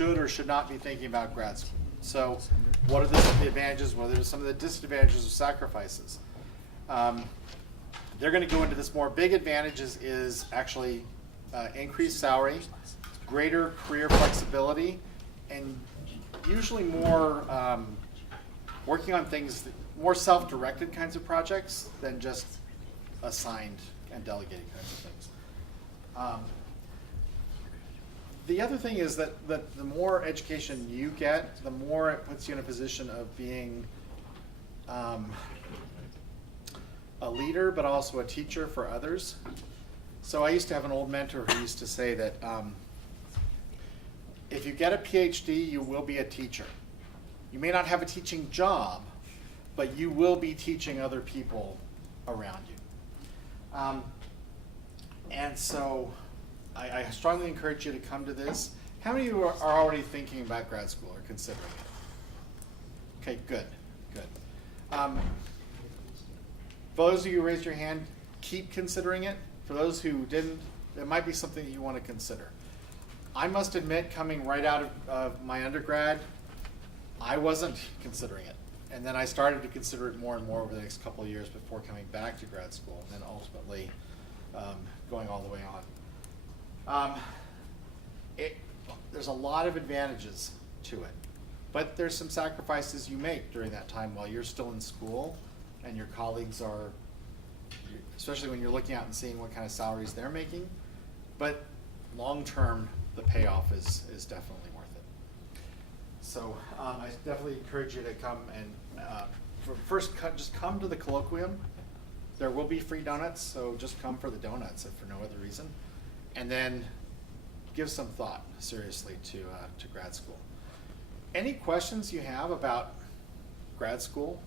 should or should not be thinking about grad school. So what are the advantages, what are some of the disadvantages or sacrifices? They're going to go into this more. Big advantages is actually increased salary, greater career flexibility, and usually more working on things, more self-directed kinds of projects than just assigned and delegated kinds of things. The other thing is that the more education you get, the more it puts you in a position of being a leader, but also a teacher for others. So I used to have an old mentor who used to say that if you get a PhD, you will be a teacher. You may not have a teaching job, but you will be teaching other people around you. And so I strongly encourage you to come to this. How many of you are already thinking about grad school or considering it? Okay, good, good. For those of you who raised your hand, keep considering it. For those who didn't, it might be something that you want to consider. I must admit, coming right out of my undergrad, I wasn't considering it. And then I started to consider it more and more over the next couple of years before coming back to grad school, and then ultimately going all the way on. There's a lot of advantages to it, but there's some sacrifices you make during that time while you're still in school and your colleagues are, especially when you're looking out and seeing what kind of salaries they're making. But long term, the payoff is definitely worth it. So I definitely encourage you to come and just come to the colloquium. There will be free donuts, so just come for the donuts if for no other reason. And then give some thought seriously to grad school. Any questions you have about grad school?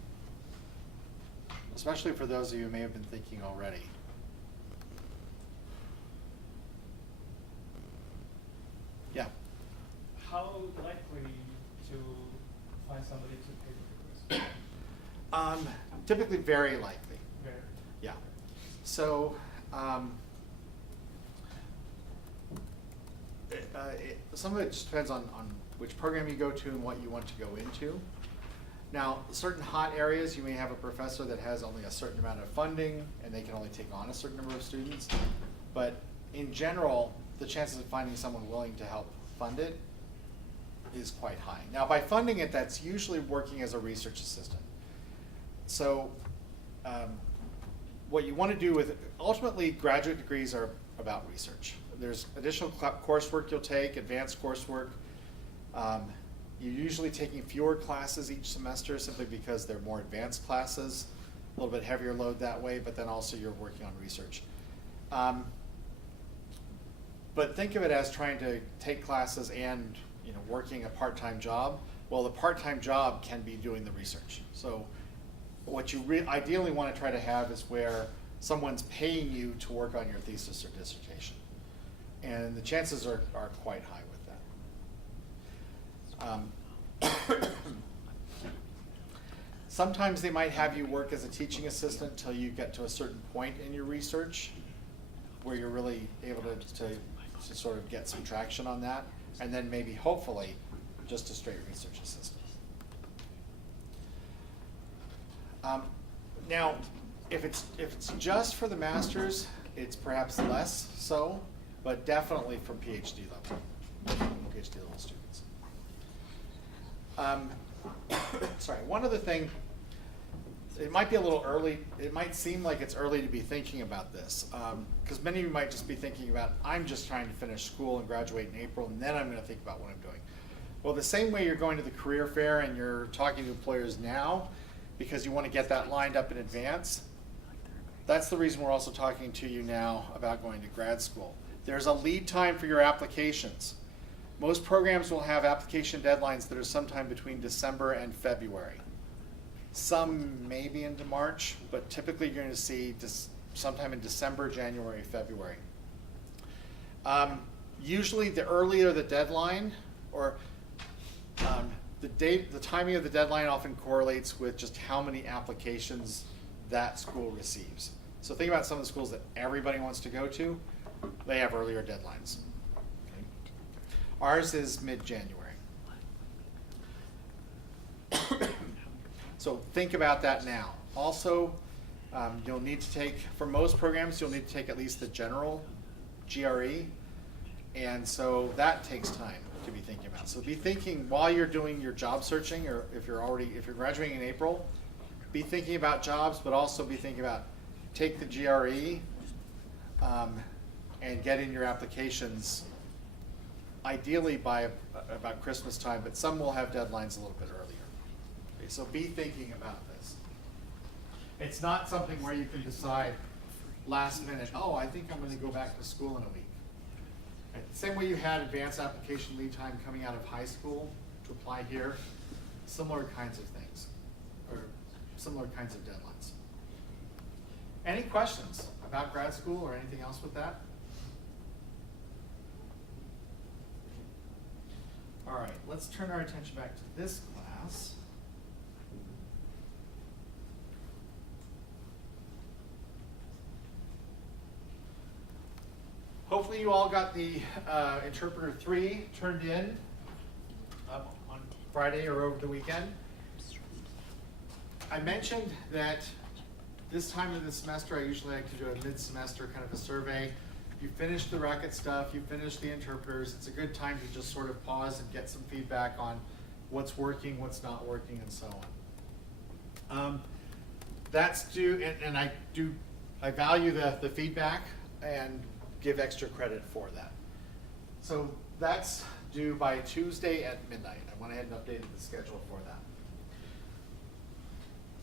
Especially for those of you who may have been thinking already. Yeah. How likely to find somebody to pay for the course? Typically very likely. Very. Yeah. So some of it just depends on which program you go to and what you want to go into. Now, certain hot areas, you may have a professor that has only a certain amount of funding and they can only take on a certain number of students. But in general, the chances of finding someone willing to help fund it is quite high. Now, by funding it, that's usually working as a research assistant. So what you want to do with, ultimately, graduate degrees are about research. There's additional coursework you'll take, advanced coursework. You're usually taking fewer classes each semester simply because they're more advanced classes, a little bit heavier load that way, but then also you're working on research. But think of it as trying to take classes and working a part-time job. Well, the part-time job can be doing the research. So what you ideally want to try to have is where someone's paying you to work on your thesis or dissertation. And the chances are quite high with that. Sometimes they might have you work as a teaching assistant until you get to a certain point in your research where you're really able to sort of get some traction on that, and then maybe, hopefully, just a straight research assistant. Now, if it's just for the master's, it's perhaps less so, but definitely from PhD level students. Sorry, one other thing, it might be a little early, it might seem like it's early to be thinking about this, because many of you might just be thinking about, I'm just trying to finish school and graduate in April, and then I'm going to think about what I'm doing. Well, the same way you're going to the career fair and you're talking to employers now, because you want to get that lined up in advance, that's the reason we're also talking to you now about going to grad school. There's a lead time for your applications. Most programs will have application deadlines that are sometime between December and February. Some may be into March, but typically you're going to see sometime in December, January, February. Usually the earlier the deadline, or the timing of the deadline often correlates with just how many applications that school receives. So think about some of the schools that everybody wants to go to, they have earlier deadlines. Okay. Ours is mid-January. So think about that now. Also, you'll need to take, for most programs, you'll need to take at least the general GRE. And so that takes time to be thinking about. So be thinking while you're doing your job searching, or if you're graduating in April, be thinking about jobs, but also be thinking about take the GRE and get in your applications ideally by about Christmas time, but some will have deadlines a little bit earlier. Okay, so be thinking about this. It's not something where you can decide last minute, oh, I think I'm going to go back to school in a week. Okay, same way you had advanced application lead time coming out of high school to apply here, similar kinds of things, or similar kinds of deadlines. Any questions about grad school or anything else with that? All right, let's turn our attention back to this class. Hopefully you all got the Interpreter 3 turned in on Friday or over the weekend. I mentioned that this time of the semester, I usually like to do a mid-semester kind of a survey. You finish the Rocket stuff, you finish the interpreters, it's a good time to just sort of pause and get some feedback on what's working, what's not working, and so on. That's due, and I value the feedback and give extra credit for that. So that's due by Tuesday at midnight. I went ahead and updated the schedule for that.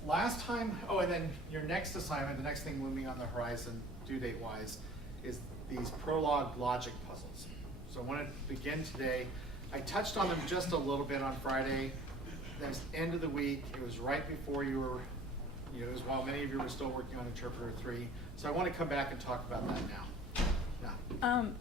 Last time, oh, and then your next assignment, the next thing looming on the horizon, due date wise, is these prologue logic puzzles. So I want to begin today. I touched on them just a little bit on Friday. That was end of the week. It was right before you were, it was while many of you were still working on Interpreter 3. So I want to come back and talk about that now.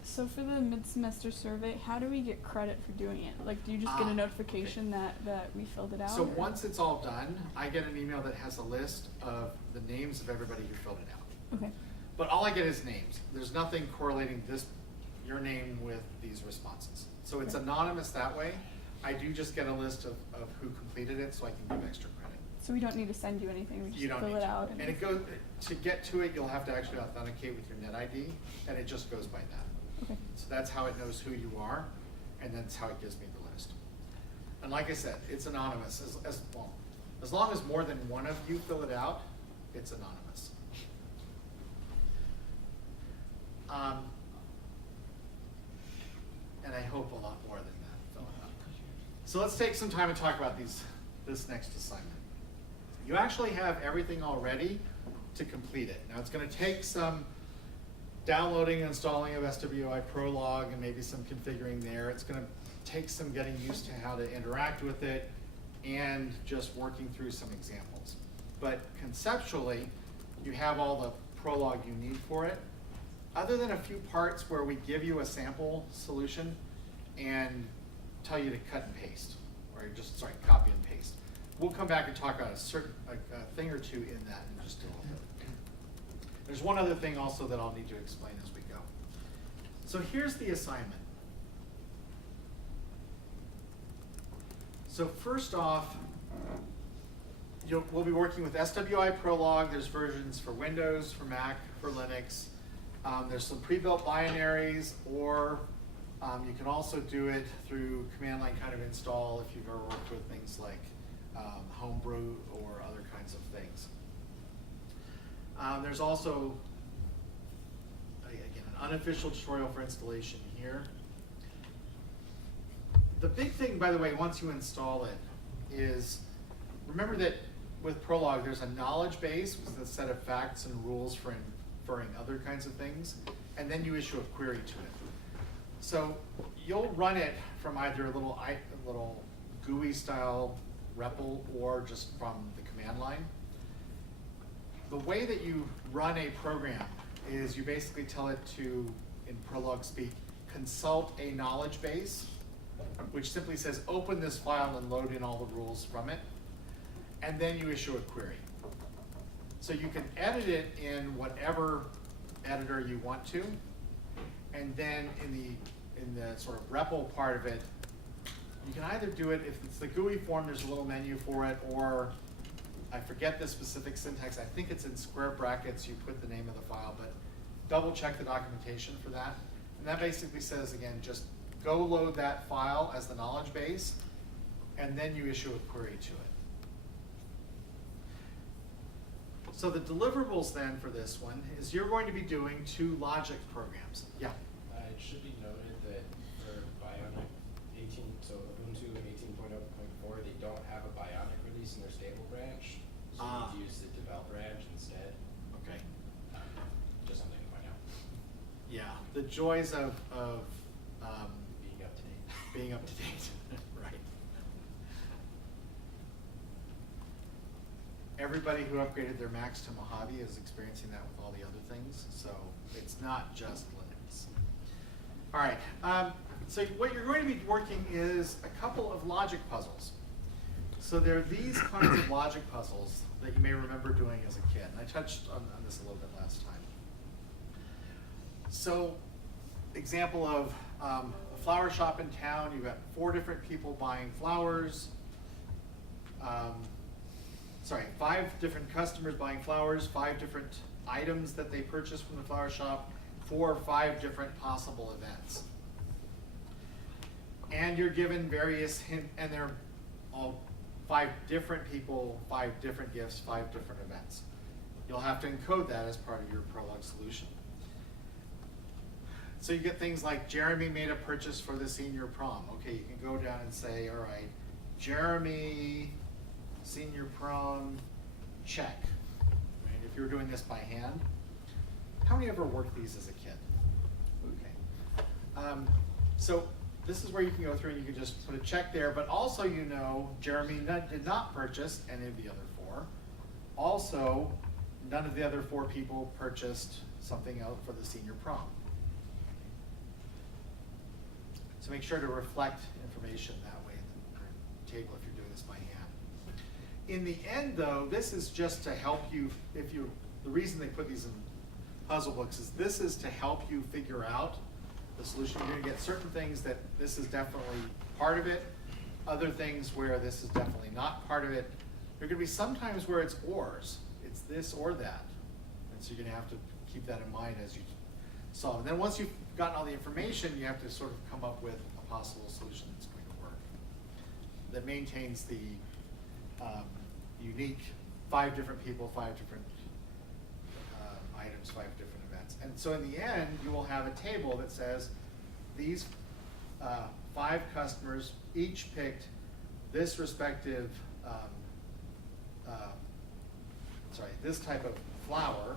So for the mid-semester survey, how do we get credit for doing it? Like, do you just get a notification that we filled it out? So once it's all done, I get an email that has a list of the names of everybody who filled it out. Okay. But all I get is names. There's nothing correlating your name with these responses. So it's anonymous that way. I do just get a list of who completed it so I can give extra credit. So we don't need to send you anything, we You just don't fill need it to. out. And it goes, to get to it, you'll have to actually authenticate with your NetID, and it just goes by that. Okay. So that's how it knows who you are, and that's how it gives me the list. And like I said, it's anonymous. As long as more than one of you fill it out, it's anonymous. And I hope a lot more than that fill it out. So let's take some time and talk about this next assignment. You actually have everything all ready to complete it. Now it's going to take some downloading and installing of SWI Prologue and maybe some configuring there. It's going to take some getting used to how to interact with it and just working through some examples. But conceptually, you have all the Prologue you need for it. Other than a few parts where we give you a sample solution and tell you to cut and paste, or copy and paste. We'll come back and talk about a thing or two in that in just a little bit. There's one other thing also that I'll need to explain as we go. So here's the assignment. So first off, we'll be working with SWI Prologue. There's versions for Windows, for Mac, for Linux. There's some pre-built binaries, or you can also do it through command line kind of install if you've ever worked with things like Homebrew or other kinds of things. There's also, again, an unofficial tutorial for installation here. The big thing, by the way, once you install it, is remember that with Prologue, there's a knowledge base with a set of facts and rules for inferring other kinds of things, and then you issue a query to it. So you'll run it from either a little GUI style REPL or just from the command line. The way that you run a program is you basically tell it to, in Prologue speak, consult a knowledge base, which simply says open this file and load in all the rules from it, and then you issue a query. So you can edit it in whatever editor you want to, and then in the sort of REPL part of it, you can either do it, if it's the GUI form, there's a little menu for it, or I forget the specific syntax, I think it's in square brackets, you put the name of the file, but double check the documentation for that. And that basically says, again, just go load that file as the knowledge base, and then you issue a query to it. So the deliverables then for this one is you're going to be doing 2 logic programs. Yeah? It should be noted that for Bionic 18, so Ubuntu 18.0.4, they don't have a Bionic release in their stable branch, so you need to use the develop branch instead. Okay. Just something to point out. Yeah, the joys of Being up to date. being up to date, right. Everybody who upgraded their Macs to Mojave is experiencing that with all the other things, so it's not just Linux. All right, so what you're going to be working is a couple of logic puzzles. So there are these kinds of logic puzzles that you may remember doing as a kid, and I touched on this a little bit last time. So, example of a flower shop in town, you've got 4 different people buying flowers. 5 different customers buying flowers, 5 different items that they purchased from the flower shop, 4 or 5 different possible events. And you're given various and they're all 5 different people, 5 different gifts, 5 different events. You'll have to encode that as part of your Prolog solution. So you get things like Jeremy made a purchase for the senior prom. Okay, you can go down and say, all right, Jeremy, senior prom, check. Right? If you were doing this by hand, how many ever worked these as a kid? Okay. So this is where you can go through and you can just put a check there, but also you know Jeremy did not purchase any of the other 4. Also, none of the other 4 people purchased something else for the senior prom. So make sure to reflect information that way in the table if you're doing this by hand. In the end though, this is just to help you, the reason they put these in puzzle books is this is to help you figure out the solution. You're gonna get certain things that this is definitely part of it, other things where this is definitely not part of it. There are gonna be some times where it's ors, it's this or that. And so you're gonna have to keep that in mind as you solve. And then once you've gotten all the information, you have to sort of come up with a possible solution that's going to work. That maintains the unique 5 different people, 5 different items, 5 different events. And so in the end, you will have a table that says these 5 customers each picked this respective, this type of flower.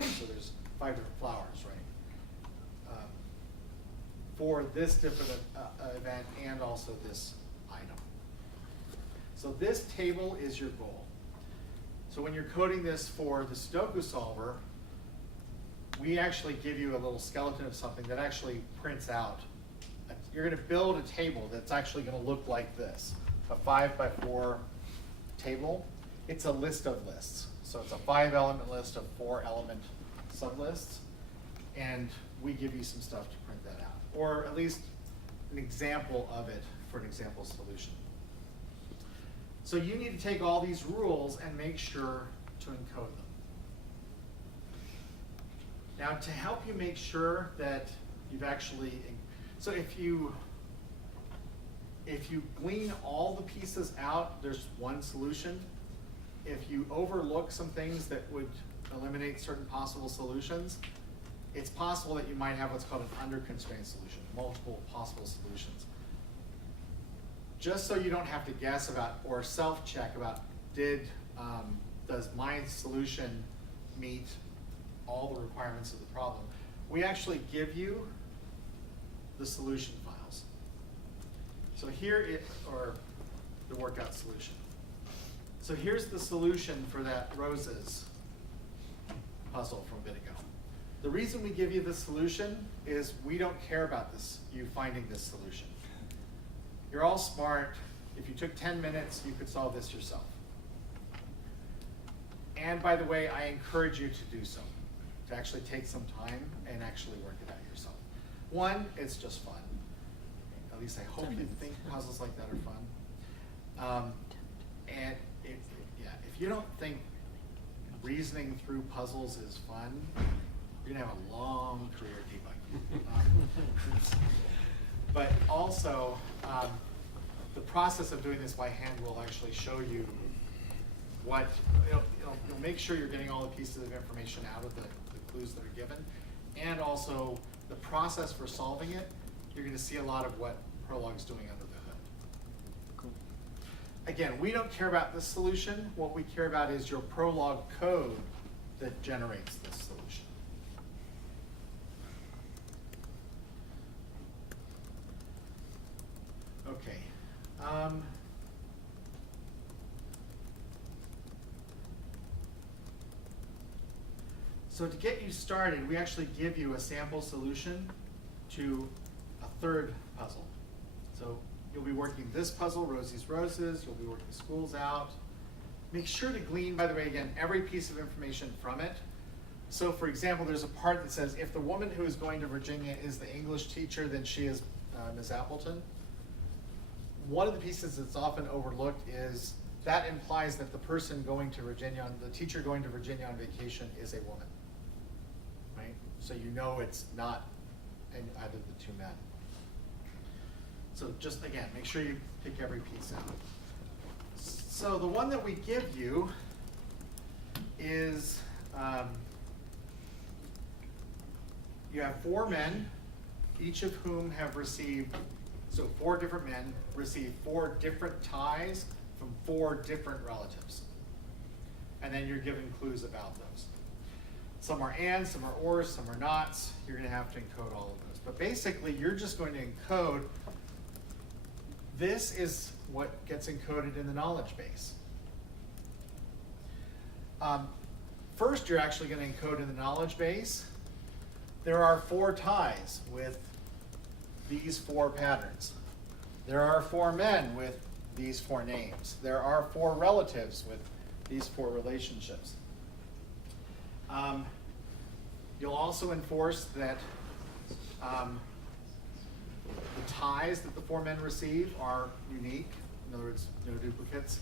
So there's 5 different flowers, right? For this different event and also this item. So this table is your goal. So when you're coding this for the Sudoku solver, we actually give you a little skeleton of something that actually prints out. You're going to build a table that's actually going to look like this, a 5x4 table. It's a list of lists. So it's a 5-element list of 4-element sublists, and we give you some stuff to print that out, or at least an example of it for an example solution. So you need to take all these rules and make sure to encode them. Now, to help you make sure that you've actually, so if you glean all the pieces out, there's one solution. If you overlook some things that would eliminate certain possible solutions, it's possible that you might have what's called an under-constrained solution, multiple possible solutions. Just so you don't have to guess about or self-check about does my solution meet all the requirements of the problem, we actually give you the solution files. So here or the workout solution. So here's the solution for that roses puzzle from a bit ago. The reason we give you the solution is we don't care about this, you finding this solution. You're all smart. If you took 10 minutes, you could solve this yourself. And by the way, I encourage you to do so, to actually take some time and actually work it out yourself. One, it's just fun. At least I hope you think puzzles like that are fun. And if you don't think reasoning through puzzles is fun, you're gonna have a long career debugging. But also, the process of doing this by hand will actually show you what, it'll make sure you're getting all the pieces of information out of the clues that are given. And also, the process for solving it, you're gonna see a lot of what Prolog's doing under the hood. Cool. Again, we don't care about this solution. What we care about is your Prolog code that generates this solution. Okay. So to get you started, we actually give you a sample solution to a third puzzle. So you'll be working this puzzle, Rosie's Roses, you'll be working Schools Out. Make sure to glean, by the way, again, every piece of information from it. So for example, there's a part that says, if the woman who is going to Virginia is the English teacher, then she is Ms. Appleton. One of the pieces that's often overlooked is that implies that the person going to Virginia, the teacher going to Virginia on vacation is a woman, right? So you know it's not either of the two men. So just, again, make sure you pick every piece out. So the one that we give you is, you have 4 men, each of whom have received, so 4 different men received 4 different ties from 4 different relatives. And then you're given clues about those. Some are ands, some are ors, some are nots. You're gonna have to encode all of those. But basically, you're just going to encode, this is what gets encoded in the knowledge base. First, you're actually gonna encode in the knowledge base. There are 4 ties with these 4 patterns. There are 4 men with these 4 names. There are 4 relatives with these 4 relationships. You'll also enforce that the ties that the 4 men receive are unique. In other words, no duplicates,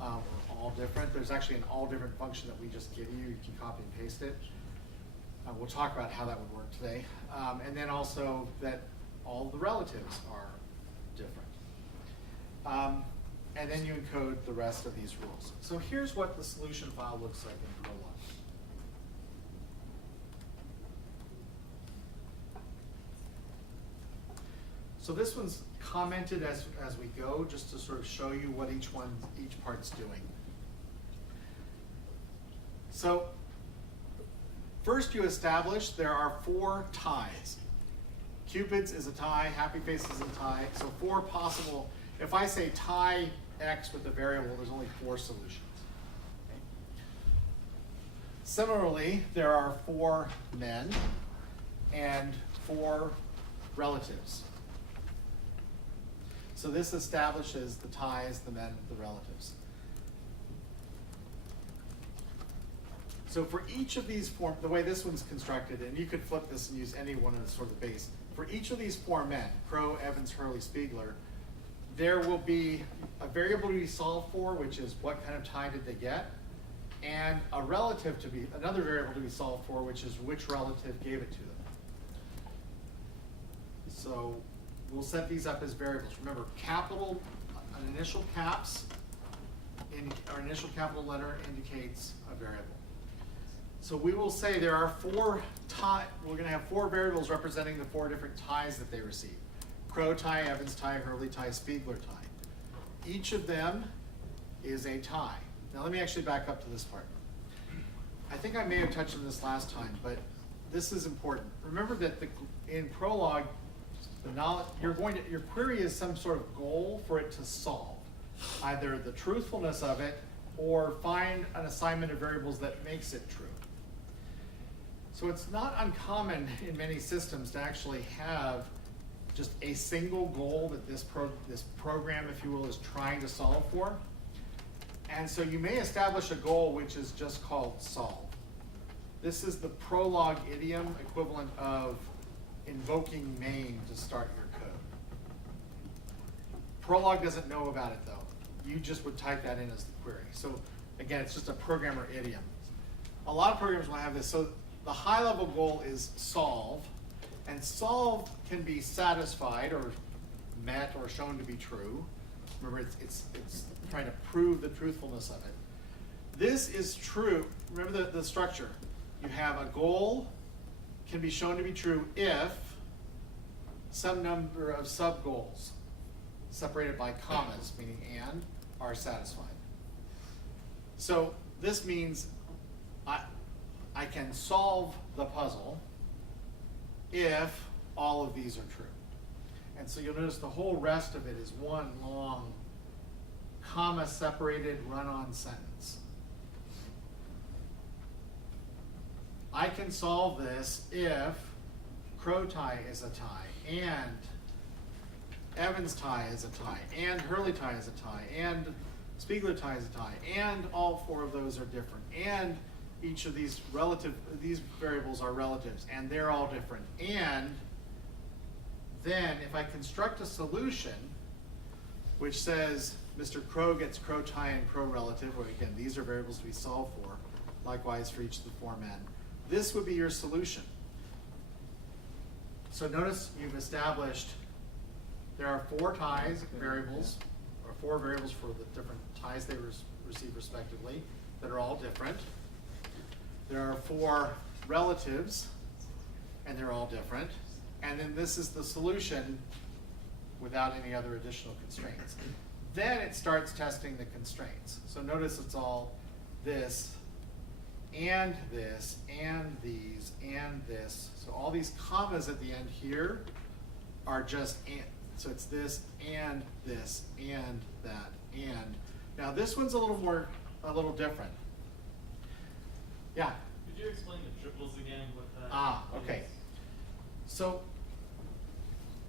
all different. There's actually an all different function that we just give you. You can copy and paste it. We'll talk about how that would work today. And then also that all the relatives are different. And then you encode the rest of these rules. So here's what the solution file looks like in Prolog. So this one's commented as we go, just to sort of show you what each part's doing. So first you establish there are 4 ties. Cupid's is a tie, Happy Face is a tie, so 4 possible. If I say tie X with a variable, there's only 4 solutions. Okay. Similarly, there are 4 men and 4 relatives. So this establishes the ties, the men, the relatives. So for each of these 4, the way this one's constructed, and you could flip this and use any one as sort of the base. For each of these 4 men, Crow, Evans, Hurley, Spiegler, there will be a variable to be solved for, which is what kind of tie did they get, and a relative to be, another variable to be solved for, which is which relative gave it to them. So we'll set these up as variables. Remember, capital, an initial caps, or initial capital letter indicates a variable. So we will say there are 4 we're gonna have 4 variables representing the 4 different ties that they receive. Crow tie, Evans tie, Hurley tie, Spiegler tie. Each of them is a tie. Now let me actually back up to this part. I think I may have touched on this last time, but this is important. Remember that in Prolog, your query is some sort of goal for it to solve. Either the truthfulness of it or find an assignment of variables that makes it true. So it's not uncommon in many systems to actually have just a single goal that this program, if you will, is trying to solve for. And so you may establish a goal which is just called solve. This is the Prolog idiom equivalent of invoking main to start your code. Prolog doesn't know about it though. You just would type that in as the query. So Again, it's just a programmer idiom. A lot of programs will have this. So the high level goal is solve, and solve can be satisfied or met or shown to be true. Remember, it's trying to prove the truthfulness of it. This is true. Remember the structure. You have a goal can be shown to be true if some number of sub-goals separated by commas, meaning and, are satisfied. So this means I can solve the puzzle if all of these are true. And so you'll notice the whole rest of it is one long comma-separated run-on sentence. I can solve this if crow tie is a tie, and Evans tie is a tie, and Hurley tie is a tie, and Spiegler tie is a tie, and all four of those are different, and each of these variables are relatives, and they're all different. And then if I construct a solution which says Mr. Crow gets crow tie and crow relative, or again, these are variables to be solved for, likewise for each of the four men, this would be your solution. So notice you've established there are four ties variables, or four variables for the different ties they receive respectively, that are all different. There are four relatives, and they're all different. And then this is the solution without any other additional constraints. Then it starts testing the constraints. So notice it's all this, and this, and these, and this. So all these commas at the end here are just and. So it's this, and this, and that, and. Now this one's a little different. Yeah? Could you explain the triples again? What that Okay. is? So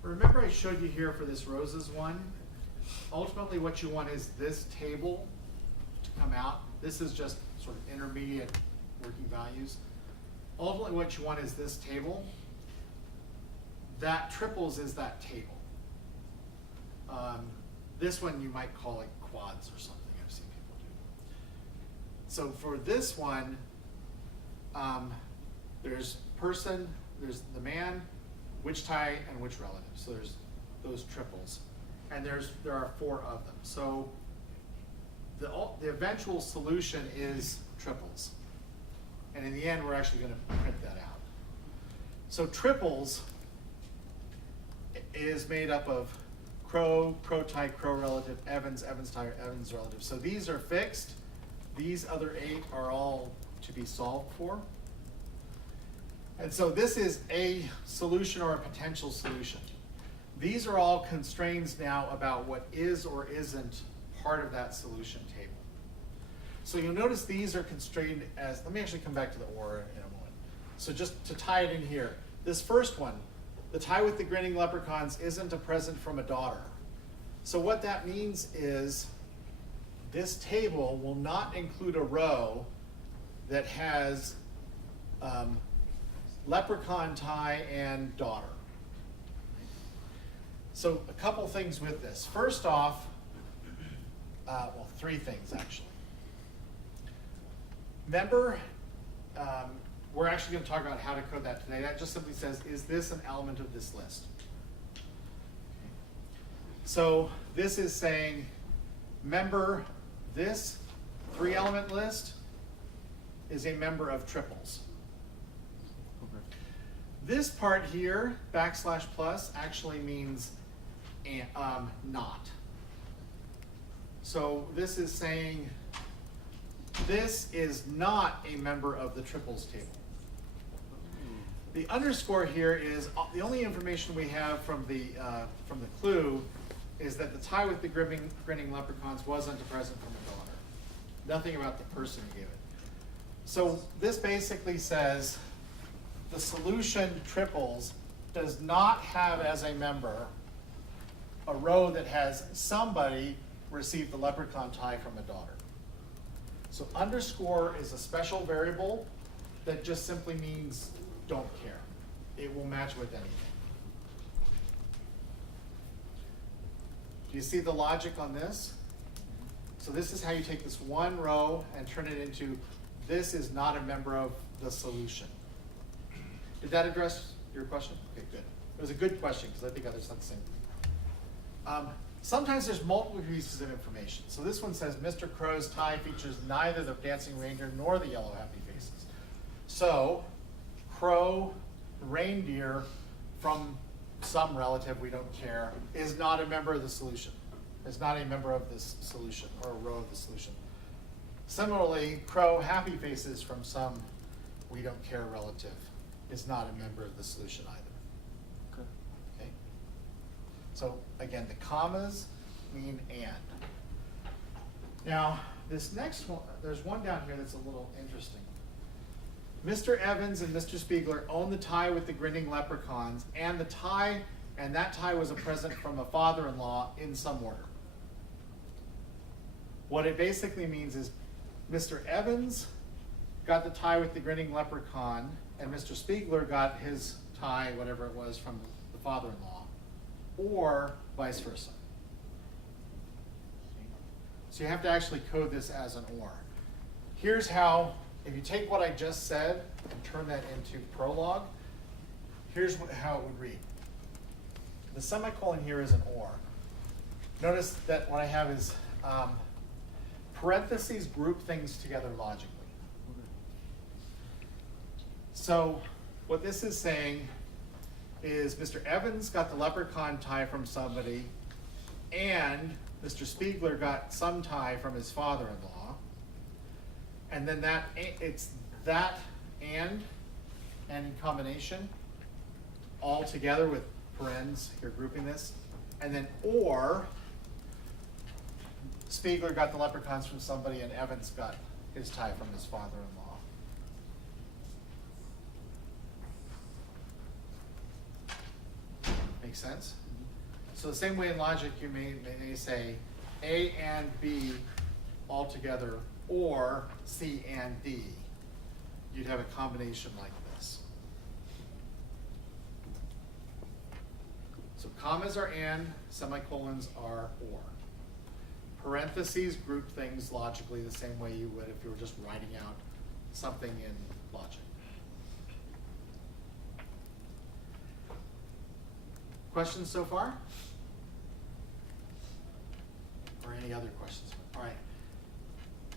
remember I showed you here for this roses one? Ultimately what you want is this table to come out. This is just sort of intermediate working values. Ultimately what you want is this table. That triples is that table. This one you might call it quads or something. I've seen people do. So for this one, there's person, there's the man, which tie, and which relative. So there's those triples, and there are four of them. So the eventual solution is triples, and in the end, we're actually going to print that out. So triples is made up of crow, crow tie, crow relative, Evans, Evans tie, Evans relative. So these are fixed. These other 8 are all to be solved for. And so this is a solution or a potential solution. These are all constraints now about what is or isn't part of that solution table. So you'll notice these are constrained as, let me actually come back to the or in a moment. So just to tie it in here, this first one, the tie with the grinning leprechauns isn't a present from a daughter. So what that means is this table will not include a row that has leprechaun tie and daughter. So a couple things with this. First off, well, 3 things actually. Remember, we're actually going to talk about how to code that today. That just simply says, is this an element of this list? So this is saying, member this 3-element list is a member of triples. This part here, \+ actually means not. So this is saying this is not a member of the triples table. The underscore here is the only information we have from the clue is that the tie with the grinning leprechauns wasn't a present from a daughter. Nothing about the person who gave it. So this basically says the solution triples does not have as a member a row that has somebody received the leprechaun tie from a daughter. So underscore is a special variable that just simply means don't care. It will match with anything. Do you see the logic on this? So this is how you take this one row and turn it into, this is not a member of the solution. Did that address your question? Okay, good. It was a good question because I think others thought the same. Sometimes there's multiple pieces of information. So this one says Mr. Crow's tie features neither the dancing reindeer nor the yellow happy faces. So Crow, reindeer from some relative, we don't care, is not a member of the solution. Is not a member of this solution or a row of the solution. Similarly, Crow, happy faces from some we don't care relative is not a member of the solution either. Okay. So again, the commas mean and. Now, this next one, there's one down here that's a little interesting. Mr. Evans and Mr. Spiegler own the tie with the grinning leprechauns, and that tie was a present from a father-in-law in some order. What it basically means is Mr. Evans got the tie with the grinning leprechaun, and Mr. Spiegler got his tie, whatever it was, from the father-in-law, or vice versa. So you have to actually code this as an or. Here's how, if you take what I just said and turn that into Prolog, here's how it would read. The semicolon here is an or. Notice that what I have is parentheses group things together logically. So what this is saying is Mr. Evans got the leprechaun tie from somebody, and Mr. Spiegler got some tie from his father-in-law. And then it's that and in combination, all together with parens, you're grouping this. And then or, Spiegler got the leprechauns from somebody and Evans got his tie from his father-in-law. Make sense? So the same way in logic, you may say A and B all together, or C and D. You'd have a combination like this. So commas are and, semicolons are or. Parentheses group things logically the same way you would if you were just writing out something in logic. Questions so far? Or any other questions? All right.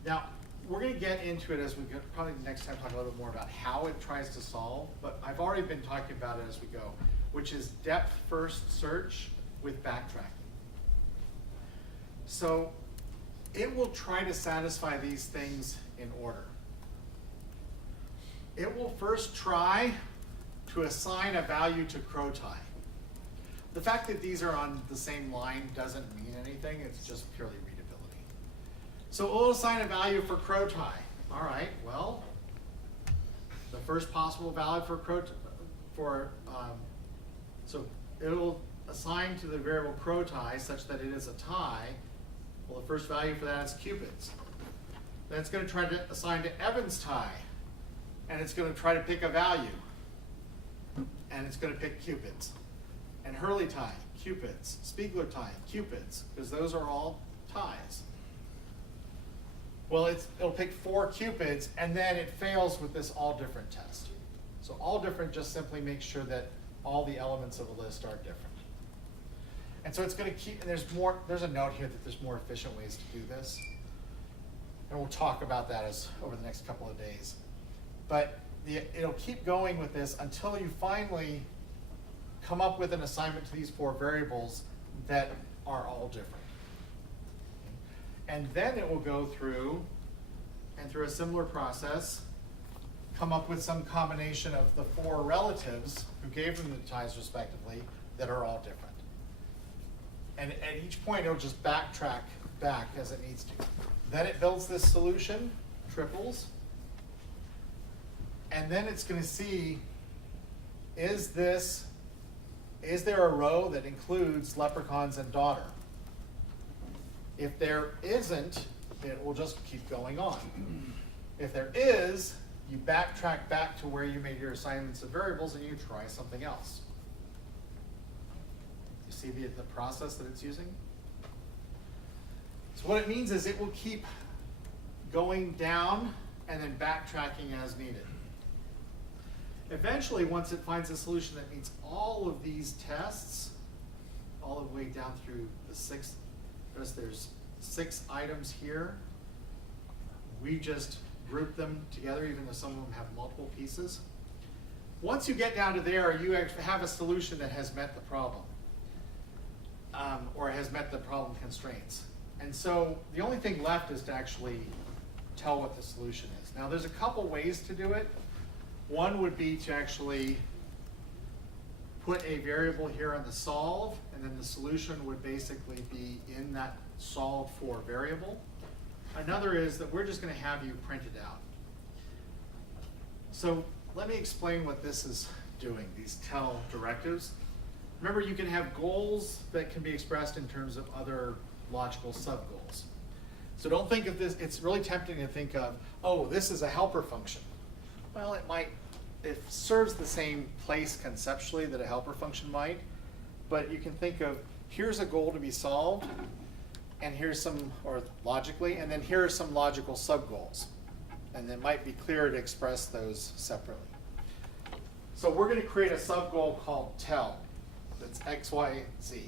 Now, we're going to get into it as we go, probably next time talk a little bit more about how it tries to solve, but I've already been talking about it as we go, which is depth first search with backtracking. So it will try to satisfy these things in order. It will first try to assign a value to crow tie. The fact that these are on the same line doesn't mean anything, it's just purely readability. So we'll assign a value for crow tie. All right, well, the first possible value for so it will assign to the variable crow tie such that it is a tie. Well, the first value for that is cupids. Then it's going to try to assign to Evans tie, and it's going to try to pick a value, and it's going to pick cupids. And Hurley tie, cupids. Spiegler tie, cupids, because those are all ties. Well, it'll pick 4 cupids, and then it fails with this all different test. So all different just simply makes sure that all the elements of a list are different. And so it's going to keep, and there's a note here that there's more efficient ways to do this. And we'll talk about that over the next couple of days. But it'll keep going with this until you finally come up with an assignment to these 4 variables that are all different. And then it will go through, and through a similar process, come up with some combination of the 4 relatives who gave them the ties respectively that are all different. And at each point, it'll just backtrack back as it needs to. Then it builds this solution, triples, and then it's going to see, is there a row that includes leprechauns and daughter? If there isn't, it will just keep going on. If there is, you backtrack back to where you made your assignments of variables and you try something else. You see the process that it's using? So what it means is it will keep going down and then backtracking as needed. Eventually, once it finds a solution that meets all of these tests, all the way down through the sixth, because there's 6 items here, we just group them together, even though some of them have multiple pieces. Once you get down to there, you actually have a solution that has met the problem, or has met the problem constraints. And so the only thing left is to actually tell what the solution is. Now there's a couple ways to do it. One would be to actually put a variable here on the solve, and then the solution would basically be in that solved for variable. Another is that we're just going to have you print it out. So let me explain what this is doing, these tell directives. Remember, you can have goals that can be expressed in terms of other logical sub-goals. So don't think of this, it's really tempting to think of, oh, this is a helper function. Well, it serves the same place conceptually that a helper function might, but you can think of, here's a goal to be solved, and here's some, or logically, and then here are some logical sub-goals. And it might be clearer to express those separately. So we're going to create a sub-goal called tell, that's x, y, z,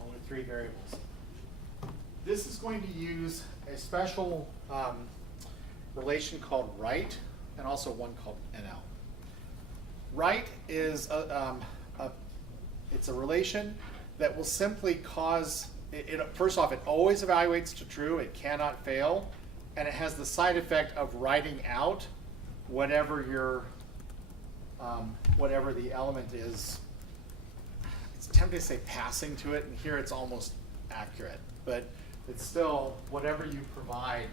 only 3 variables. This is going to use a special relation called write, and also one called NL. Write is it's a relation that will simply cause, first off, it always evaluates to true, it cannot fail, and it has the side effect of writing out whatever your, whatever the element is. It's tempting to say passing to it, and here it's almost accurate, but it's still whatever you provide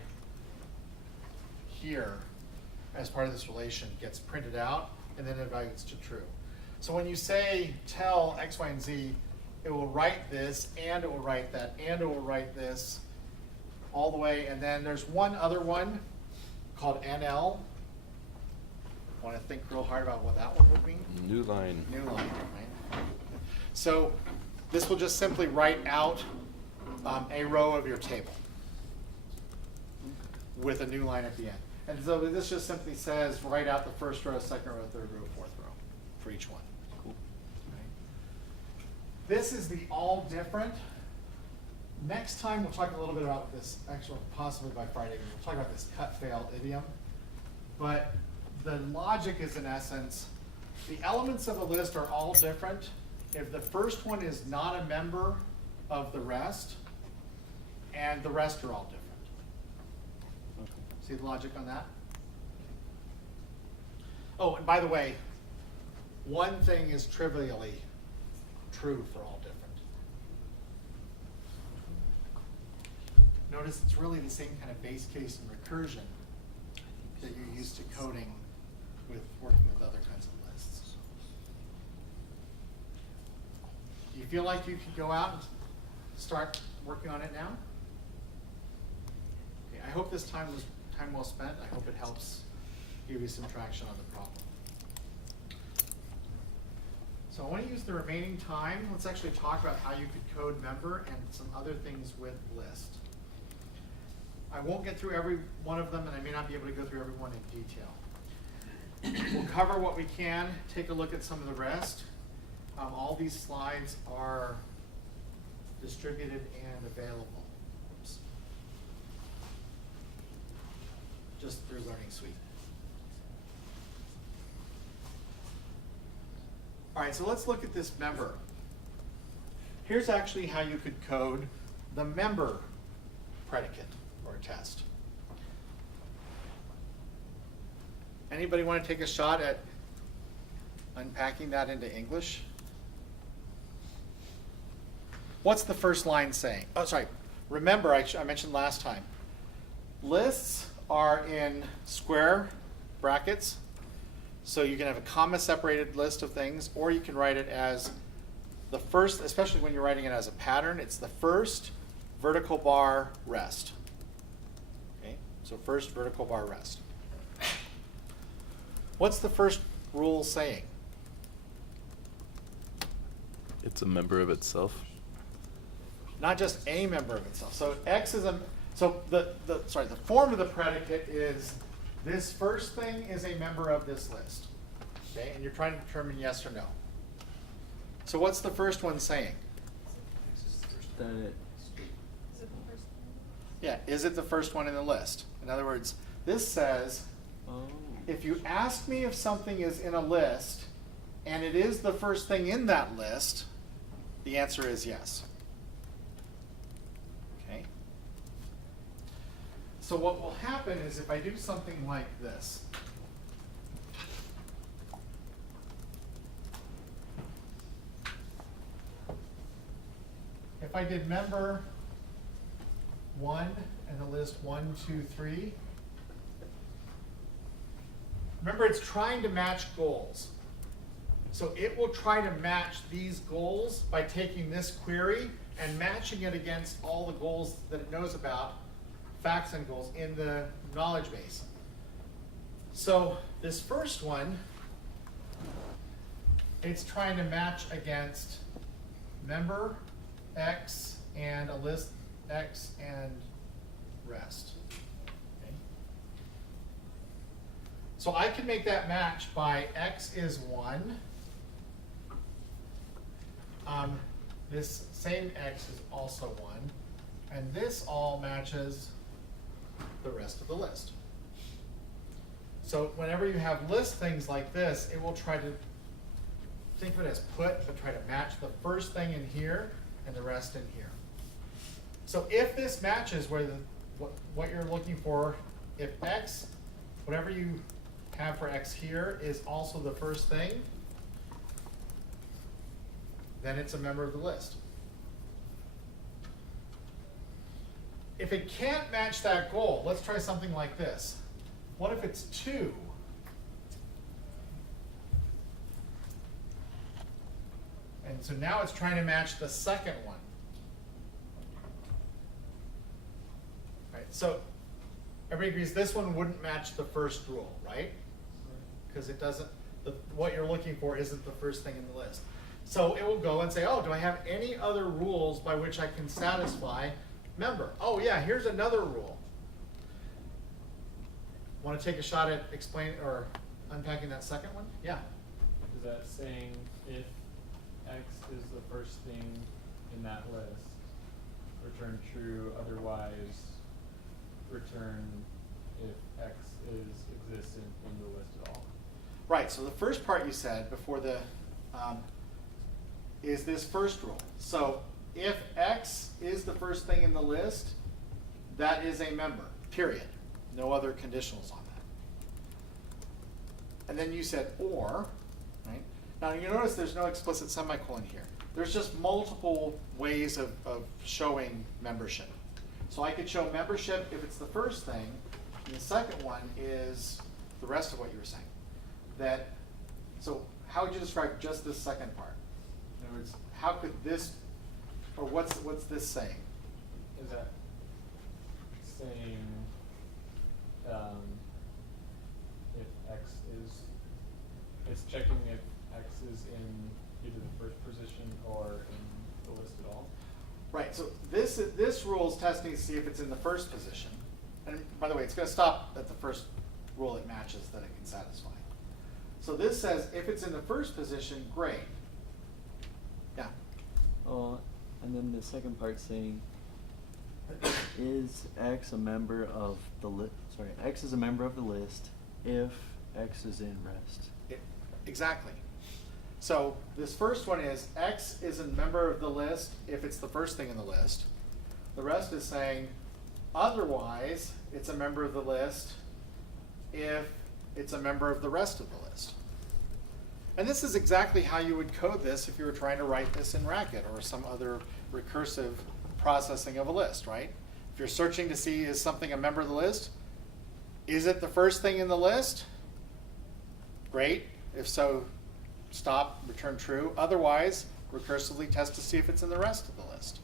here as part of this relation gets printed out and then evaluates to true. So when you say tell x, y, and z, it will write this, and it will write that, and it will write this all the way. And then there's one other one called NL. Want to think real hard about what that one would mean? New line. New line, right? So this will just simply write out a row of your table with a new line at the end. And so this just simply says write out the first row, second row, third row, fourth row for each one. Cool. Right? This is the all different. Next time we'll talk a little bit about this, actually possibly by Friday, we'll talk about this cut fail idiom. But the logic is in essence, the elements of a list are all different. If the first one is not a member of the rest, and the rest are all different. See the logic on that? Oh, and by the way, one thing is trivially true for all different. Notice it's really the same kind of base case and recursion that you're used to coding with working with other kinds of lists. Do you feel like you could go out and start working on it now? Okay, I hope this time was well spent. I hope it helps give you some traction on the problem. So I want to use the remaining time. Let's actually talk about how you could code member and some other things with list. I won't get through every one of them, and I may not be able to go through every one in detail. We'll cover what we can, take a look at some of the rest. All these slides are distributed and available. Oops. Just through Learning Suite. All right, so let's look at this member. Here's actually how you could code the member predicate or test. Anybody want to take a shot at unpacking that into English? What's the first line saying? Oh, sorry. Remember, I mentioned last time, lists are in square brackets. So you can have a comma-separated list of things, or you can write it as the first, especially when you're writing it as a pattern, it's the first vertical bar rest. Okay, so first vertical bar rest. What's the first rule saying? It's a member of itself. not just a member of itself. So X is so the form of the predicate is this first thing is a member of this list. Okay, and you're trying to determine yes or no. So what's the first one saying? That Yeah, is it the first one in the list? In other words, this says, if you ask me if something is in a list and it is the first thing in that list, the answer is yes. Okay? So what will happen is if I do something like this, if I did member 1 and the list 1, 2, 3, remember it's trying to match goals. So it will try to match these goals by taking this query and matching it against all the goals that it knows about, facts and goals, in the knowledge base. So this first one, it's trying to match against member X and a list X and rest. Okay. So I can make that match by X is 1. This same X is also 1. And this all matches the rest of the list. So whenever you have list things like this, it will try to think of it as put, but try to match the first thing in here and the rest in here. So if this matches where what you're looking for, if X, whatever you have for X here is also the first thing, then it's a member of the list. If it can't match that goal, let's try something like this. What if it's 2? And so now it's trying to match the second one. Right, so everybody agrees this one wouldn't match the first rule, right? Because it doesn't, what you're looking for isn't the first thing in the list. So it will go and say, oh, do I have any other rules by which I can satisfy member? Oh yeah, here's another rule. Want to take a shot at explaining or unpacking that second one? Yeah. Is that saying if X is the first thing in that list, return true, otherwise return if X is existent in the list at all? Right, so the first part you said before the, is this first rule. So if X is the first thing in the list, that is a member, period. No other conditionals on that. And then you said or, right? Now you notice there's no explicit semicolon here. There's just multiple ways of showing membership. So I could show membership if it's the first thing, and the second one is the rest of what you were saying. That, so how would you describe just this second part? In other words, how could this, or what's this saying? Is that saying if X is, it's checking if X is in either the first position or in the list at all? Right, so this rule is testing to see if it's in the first position. And by the way, it's going to stop at the first rule it matches that it can satisfy. So this says if it's in the first position, great. Yeah. Oh, and then the second part saying, is X a member of the list? Sorry, X is a member of the list if X is in rest. Exactly. So this first one is X is a member of the list if it's the first thing in the list. The rest is saying otherwise it's a member of the list if it's a member of the rest of the list. And this is exactly how you would code this if you were trying to write this in Racket or some other recursive processing of a list, right? If you're searching to see is something a member of the list, is it the first thing in the list? Great. If so, stop, return true. Otherwise, recursively test to see if it's in the rest of the list.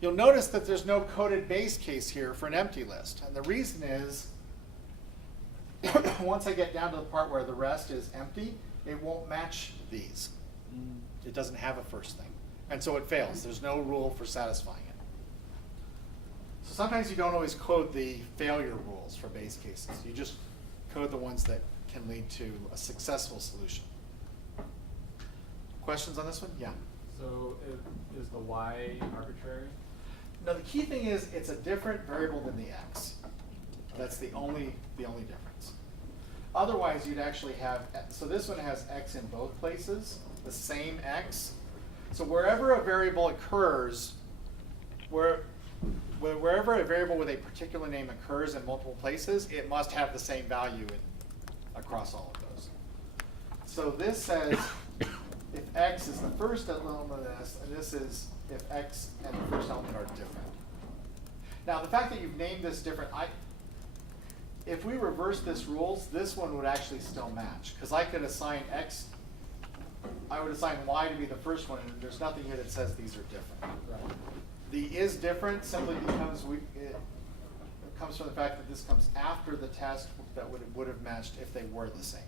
You'll notice that there's no coded base case here for an empty list. And the reason is, once I get down to the part where the rest is empty, it won't match these. It doesn't have a first thing. And so it fails. There's no rule for satisfying it. So sometimes you don't always code the failure rules for base cases. You just code the ones that can lead to a successful solution. Questions on this one? Yeah. So is the y arbitrary? No, the key thing is it's a different variable than the x. That's the only difference. Otherwise, you'd actually have, so this one has x in both places, the same x. So wherever a variable occurs, wherever a variable with a particular name occurs in multiple places, it must have the same value across all of those. So this says if x is the first element of this, and this is if x and the first element are different. Now the fact that you've named this different, if we reverse this rules, this one would actually still match, because I could assign x, I would assign y to be the first one, and there's nothing here that says these are different. Right. The is different simply because it comes from the fact that this comes after the test that would have matched if they were the same.